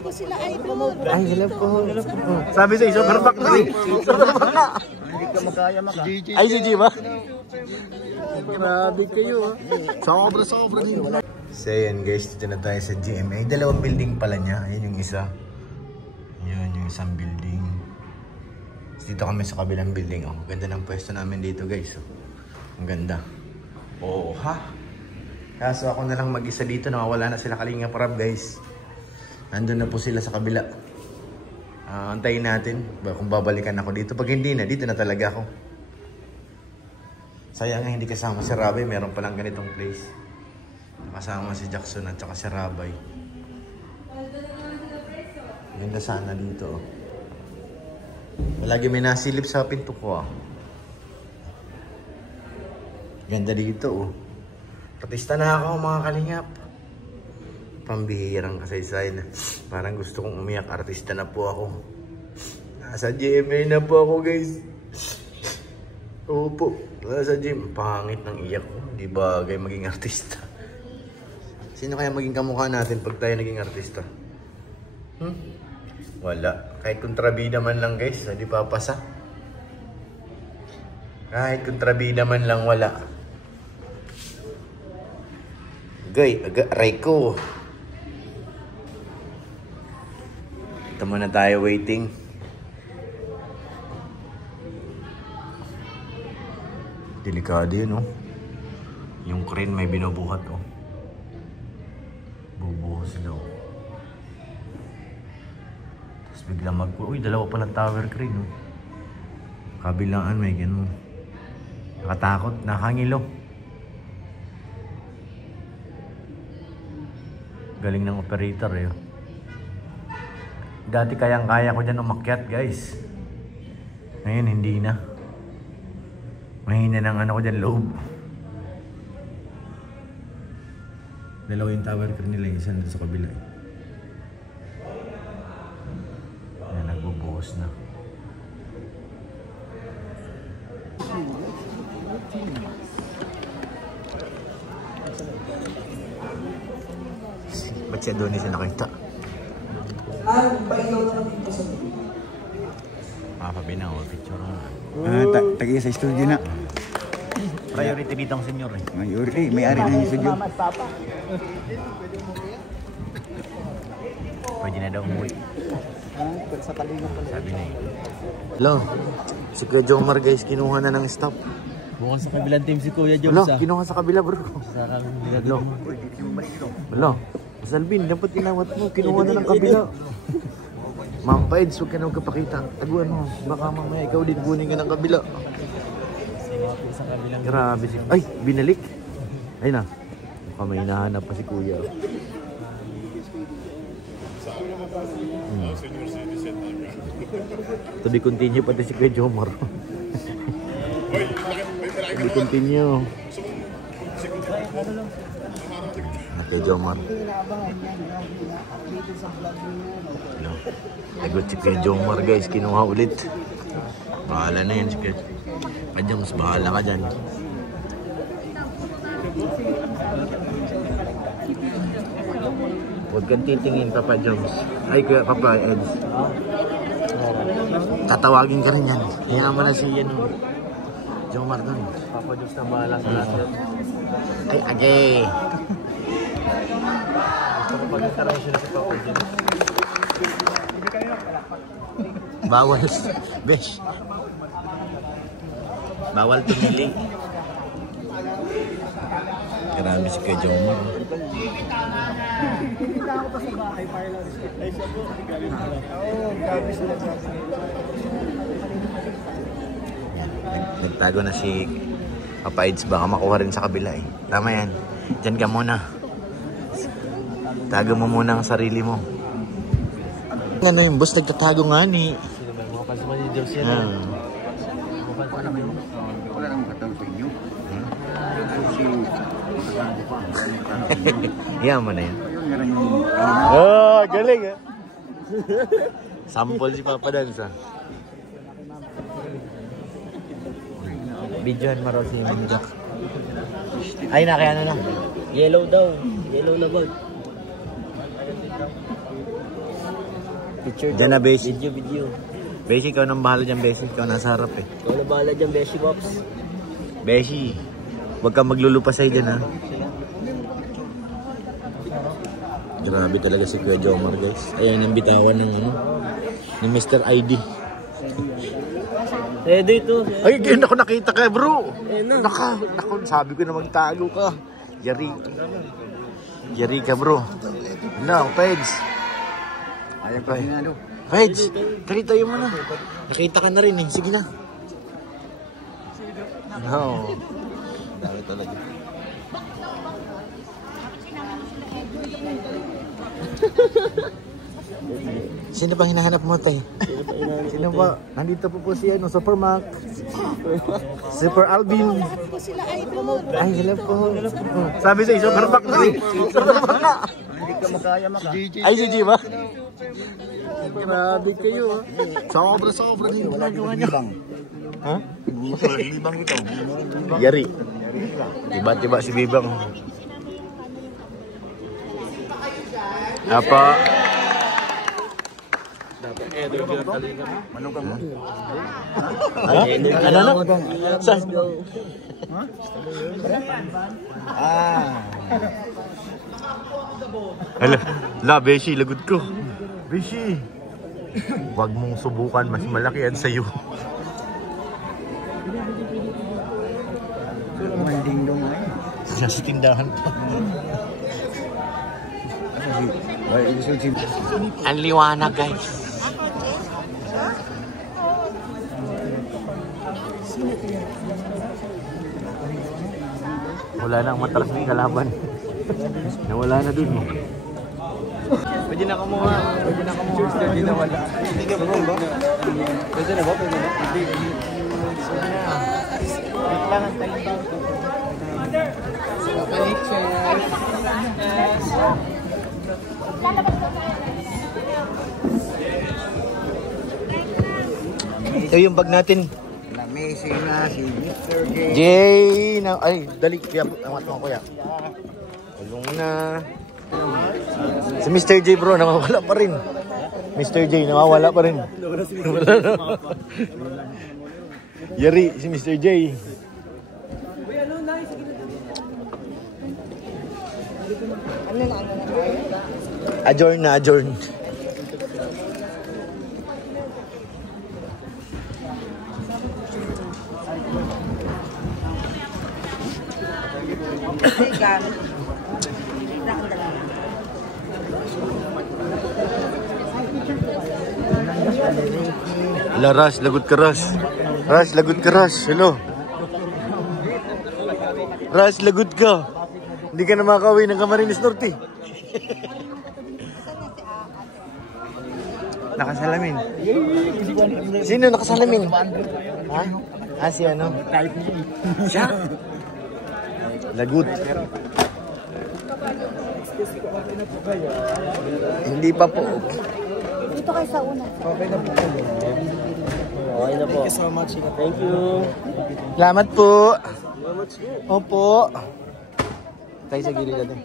po sila idol. Ay, hello po. Sabi sa iso, karpak na rin. Karpak na. Hindi ka makaya maka. Ay, si G ba? Grabe kayo. Sobra din. So yan guys, dito na tayo sa GMA. Dalawang building pala niya. Ayan yung isa. Yun yung isang building. Dito kami sa kabilang building. Oh, ganda ng pwesto namin dito guys. Oh. Ang ganda. Oo ha. Kaso ako na lang mag-isa dito. Nawawala na sila Kalinga Prab guys. Nandun na po sila sa kabila. Antayin natin kung babalikan ako dito. Pag hindi na, dito na talaga ako. Sayang nga hindi kasama si Rabay. Meron palang ganitong place. Kasama si Jackson at saka si Rabay. Ganda sana dito. Oh. Palagi may nasilip sa pinto ko. Ah. Ganda dito. Oh. Artista na ako mga kalingap. Pambihirang kasaysayan. Parang gusto kong umiyak. Artista na po ako. Nasa GMA na po ako guys. Opo. Nasa gym. Pangit ng iyak ko. Di bagay maging artista. Sino kaya maging kamukha natin pag tayo naging artista? Wala. Kahit kontrabida man lang guys. Hindi papasa. Kahit kontrabida man lang wala. Gay. Aray ko. Ito muna tayo waiting. Delikado yun, oh. Yung crane may binubuhat, oh. Bubuhos sila, oh. Tapos biglang uy, dalawa palang tower crane, oh. Kabilaan may ganun. Nakatakot, nakangilo. Galing ng operator, eh. Dati kayang-kaya ko dyan umakyat, guys. Ngayon, hindi na. Mahina ng ano ko dyan, loob. Dalawa yung tower crane nila, isa na sa kabila. Yan, nagbubuhos na. Ba't si Adonis na nakita? Pabinaw, picture na. Tagi sa studio na. Priority dito ang senyor eh. May-ari na yung studio. Pwede na daw umuwi. Sabi na eh. Hello, si Kuya Jomar guys, kinuha na ng stop. Bukan sa kabilang team si Kuya Joms. Hello, kinuha sa kabila bro. Sa kabila. Hello. Hello. Salvin, dapat tinawat mo. Kinuha na ng kabila. Ma'am Paids, huwag ka na magkapakita. Taguan mo. Baka mamaya ikaw din kunin ka ng kabila. Grabe si... Ay, binalik. Ay na. Mukhang may hinahanap pa si Kuya. To be continue pati si Kuya Jomar. To be continue. Kuya Jomar. Lagot si Kuya Jomar guys, kinuha ulit. Bahala na yan si Kuya. Kadya mas bahala ka dyan. Huwag kang titingin Papa Joms. Ay Kuya Papa Eds. Tatawagin ka rin yan. Kaya mo na si Jomar doon. Papa Joms na bahala sa lahat. Ay, agay. Pag-installation na si Papa Joms. Bawal. Besh. Bawal tumili. Grabe si Kuya Jomar. Nagtago na si Papa Eds. Baka makuha rin sa kabila eh. Tama yan. Diyan ka muna. Tago mo muna ang sarili mo. Ano yung boss? Nagtatago nga ni. Sino ba? Mga pansuman ni Joms yan. Wala nang katawag sa inyo. Yaman na yan. Galing eh. Sample si Papa Dance ah. Videohan mo raw si Minjak. Ay na, kaya na. Yellow daw. Yellow na bag. Picture Diyan na, Beshi. Video. Beshi, ikaw nang bahala dyan, Beshi. Ikaw nasa harap eh. Ikaw na bahala dyan, Beshi Pops. Beshi, huwag kang maglulupasay dyan ha. Grabe talaga si Kuya Jomar, guys. Ayan ang bitawan ng ano, ni Mr. ID. Ready ito. Ay, ngayon ako nakita ka, bro. Naku, sabi ko na magtago ka. Yari ka, bro. No, Peds. Ayaw pa sinalo. Peds, tali tayo mo na. Nakita ka na rin eh. Sige na. No. Dami talaga. Sino ba hinahanap mo, tay? Sino ba? Nandito po si ano, Supermac. Super Alvin. Ay, hello po. Sabi sa'yo, Supermac na. Supermac na. Hindi ka makaya maka. Ay, si G ba? Grabe kayo. Sobra din yung ginagawa niyo. Ha? Bibang ito. Yari. Tiba-tiba si Bibang. Apa? Manukang mo. Ano na? Saan? Hala, Beshi, lagot ko. Beshi, huwag mong subukan, mas malaki yan sa'yo. Manding dong ay. Sa tindahan pa. Ang liwanag, guys. Wala na ang matras ng kalaban. Nawala na dun. Pwede na kumuha. Pwede na wala. Hindi ka ba? Pwede na ba? Ito yung bag natin. Amazing na si Mr. J. Jay! Ay, dali. Kaya, angat mo kuya. Tulong na. Si Mr. J, bro, nawawala pa rin. Mr. J, nawawala pa rin. Yari, si Mr. J. Adjourn na, adjourn. Hala, Ras, lagot ka, Ras. Ras, lagot ka, Ras. Hello. Ras, lagot ka. Hindi ka na makakauwi ng Camarines Norte. Nakasalamin. Sino nakasalamin? Ha? Ah, si ano? Siya? Lagot. Hindi pa po. Dito kayo sa una. Okay na po. Okay na po. Thank you so much. Thank you. Salamat po. Opo. Tayo sa gilid natin.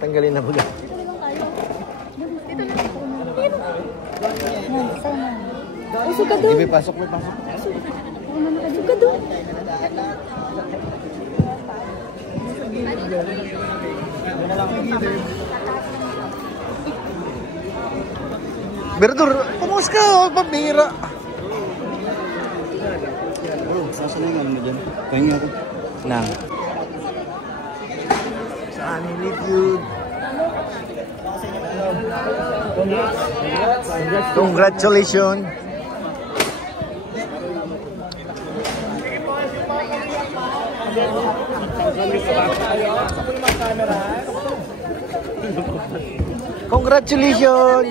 Tanggalin na po lang. Dito lang tayo. Dito lang ako. Yan, sana. Usog ka doon. May pasok, may pasok. Usog ka doon. Berdor, pumus ka. Pambira. Saan na yung ano dyan? Pahingi ako. Na. Saan liquid? Congratulations. Congratulations.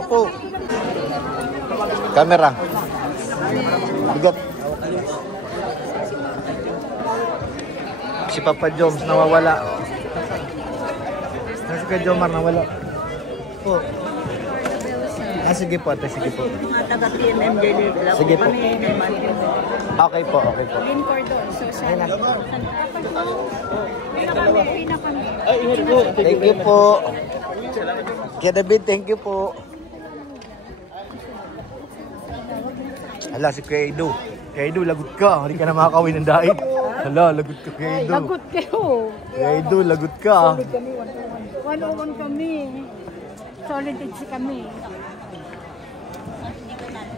Apo. Kamera. Bigat. Si Papa Joms nawawala. Si Kuya Jomar nawala. Po. Ah, sige po, ate, sige po. Mga taga-PMMJ lang Sige po. kami kay Manny. Okay po, okay po. Green cordon. So, sana. Thank you po. Kuya David, thank you po. Hala, si Kuya Edo. Kuya Edo, lagot ka. Hindi ka na makakawin ng daig. Hala, lagot ka, Kuya Edo. Lagot kayo. Kuya Edo, lagot ka. Solid kami, 101 kami. Solid edge kami.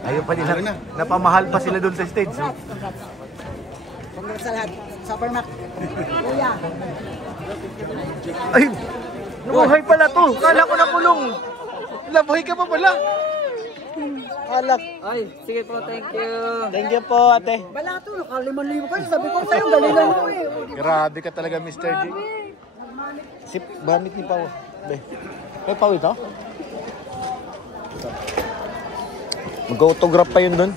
Ayun pa din, napamahal pa sila doon sa stage. Congrats sa lahat. Supermac. Kuya. Ay, nabuhay pala to. Kala ko nakulong. Nabuhay ka pa pala. Kala. Ay, sige po, thank you. Thank you po, ate. Balato, naka-5,000 kayo. Sabi ko sa'yo, dali lang mo eh. Grabe ka talaga, Mr. G. Si Banit ni Pao. Be. May Pao ito? Mag-autograph pa yun doon.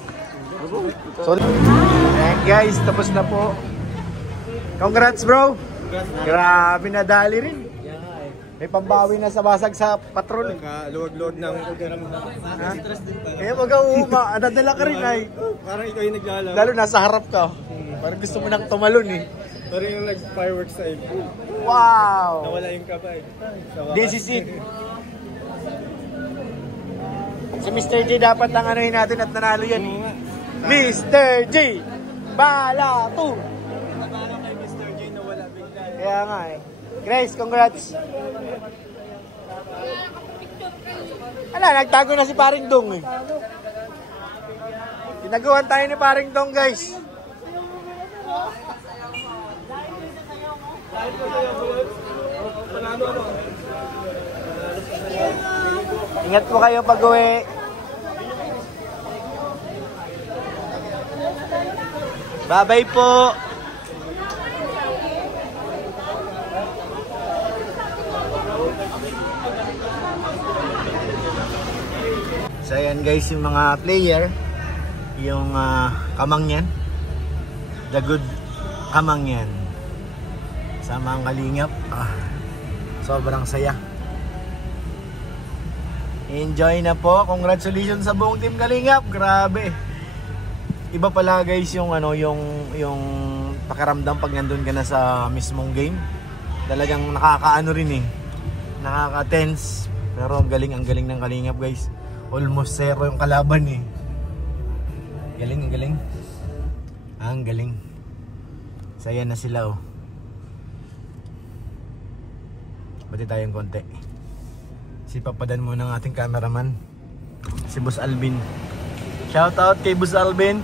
Sorry. Ayan guys, tapos na po. Congrats bro. Grabe na dali rin. May pambawi na sa basag sa patrol. Luwag-luwag ng Kaya mag-uuma, nadala ka rin ay. parang ikaw yung naglalaro. Lalo nasa harap ka. Parang gusto mo nang tumalon eh. Parang yung nag-fireworks sa iyo. Wow! Nawala yung kabay. This is it. Si Mr. J dapat lang anuhin natin at nanalo yan. Mr. J! Balato! Parang kay Mr. J nawala bigla. Kaya nga eh. Grace, congrats! Ala, nagtago na si Paring Dong eh. Tinaguhan tayo ni Paring Dong guys. Ingat po kayo pag uwi. Bye-bye po. So ayan guys, yung mga player, yung Kamangyan, the good Kamangyan, sama ang Kalingap, sobrang saya. Enjoy na po, congratulations sa buong team Kalingap, grabe. Iba pala guys yung yung pakiramdam pag nandun ka na sa mismong game. Talagang nakakaano rin eh, nakaka-tense, pero ang galing ng Kalingap guys. Almost zero yung kalaban eh. Galing, ang galing. Ang galing. Saya na sila oh. Bati tayong konti. Si papadan mo ng ating cameraman, si Boss Alvin. Shout out kay Boss Alvin.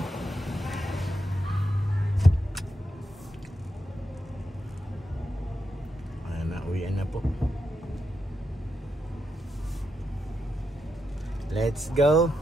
Ayan na, uwian na po. Let's go.